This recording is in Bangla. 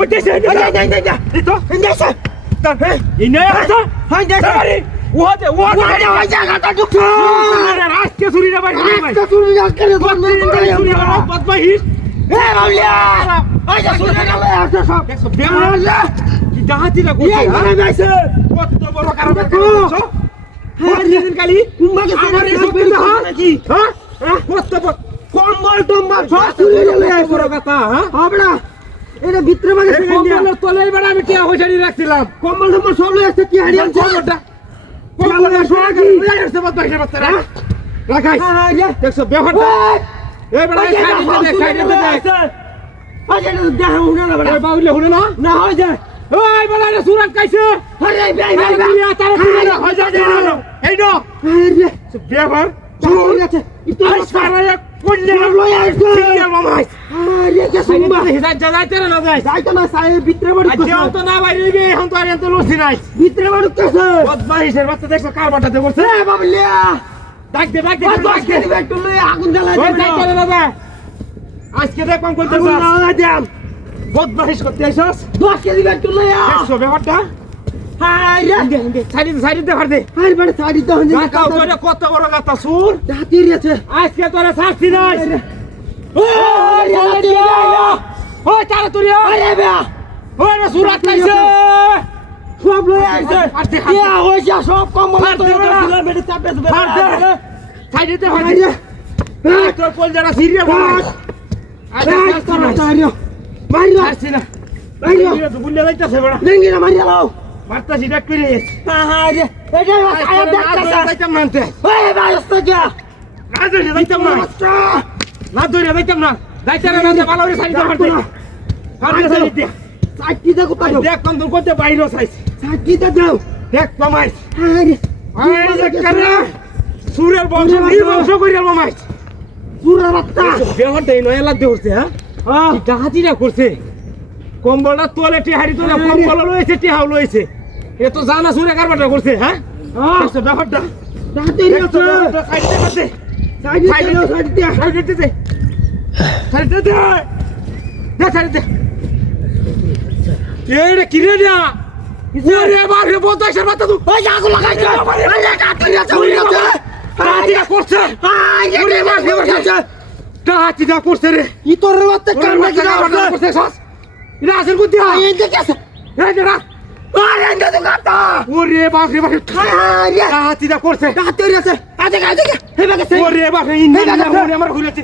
উঠেছে তো ইন্দেছে ইনে আছে হাই দে ওহাতে ওহাতে ওই জায়গাটা ঢুকছো আজকে চুরি না ভাই আজকে চুরি না করে চুরি না বদমাইশ এ বাউলিয়া ওই যে চুরি না লয় আসছে সব দেখছো বেমালা কি ডাহাতিটা করছে মানে যাইছে কত বড় কারণ করছো হ্যাঁ দিন কালি তোমাকে আমার এসব করতে হয় নাকি হ্যাঁ কত কম্বল টম্বল সব চুরি না লয় বড় কথা হ্যাঁ হবে না এটা ভিতরে মানে কম্বলের তলে এবারে আমি টিয়া হইছানি রাখছিলাম কম্বল টম্বল সব লয় আসছে কি হারিয়ে খবরটা কম্বল সরাকি লয় আসছে বদমাইশের বাচ্চারা রাখাই দেখছো ব্যবহারটা এবারে সাইডে দে আজে দেখ হুনা না বড় বাউলে হুনা না না হয় যায় ওই বড় রে সুরাত কাইছে আরে ভাই ভাই তারে তুই হয় যায় এই নো আরে ব্যবহার ঠিক আছে ইতো সারা কোল্লে লই আইছে সিরিয়াল মামাই আরে কে সুম্বা যাইতে না যাই যাইতো না সাই ভিতরে বড় আজ তো না বাইরে বে এখন তো আর এত লসি নাই ভিতরে বড় কেছে বদমাইশের বাচ্চা দেখো কারবাটাতে করছে এ বাবলিয়া ডাক দে একটু লই আগুন জ্বালাই দে যাইতে না যা আজকে দেখ কোন করতে না দেম বদমাইশ করতে আইছস 10 কেজি একটু লই আ দেখছো ব্যাপারটা হাই রে সাইডে দে ফার দে হাই বড় সাইডে তো হঞ্জে কাও তোরে কত বড় কথা সুর হাতি রেছে আজকে তোরে সাক্ষী নাই ওই তারা তুই আরে বে ওই না সুরাত কাইছে সব লই আইছে ইয়া হই যা সব কম্বল তো দিলা বেটি চাপে দে সাইডে দে ফার দে তোর কোল যারা সিরিয়াল আরে তোরা চারিও মারিও আসছে না মারিও তো বুল্লে যাইতাছে বড় লেঙ্গি না মারিয়া লাও মারতা সিটা করে আরে এটা আয়া দেখতাছে যাইতাম নাতে ওই বাইস্তা যা না ধরে যাইতাম না না ধরে যাইতাম না যাইতাম না ভালো করে সাইডে ফারতে ফারতে সাইডে সাইডে কোথায় দেখ কোন দূর করতে বাইরে চাইছে সাইডে যাও দেখ মামাই আরে আরে কেন সুরের বংশ বংশ কইরাল মামাই পুরা রাতটা ব্যবহার দেই নয় লাগতে উঠছে হ্যাঁ কি ডাহাতিটা করছে কম্বলটা তোয়ালেটে হাড়ি তোলা কম্বল লইছে টিহাও লইছে এ তো জানা সুরে কারবারটা করছে হ্যাঁ আচ্ছা ব্যাপারটা ডাহাতি রেছে সাইডে এরে কি রে না ওরে বারে বতাসের মাথা তুই ওই আগুন লাগাইছে আরে কাটি রেছে ওরে ডাহাতিটা করছে ওরে বারে বতাসে ডাহাতিটা করছে রে ই তোর রাতে কামড়া করছে সস ইরা আসের কুতি এই দেখেছে এই দেখা আরে এন্ড তো কাটা ওরে বাপরে বাপরে ডাহাতিটা করছে ডাহাতি রেছে আজে হে বাকে ওরে বাপরে ইন্ডিয়া আমার ঘুরেছে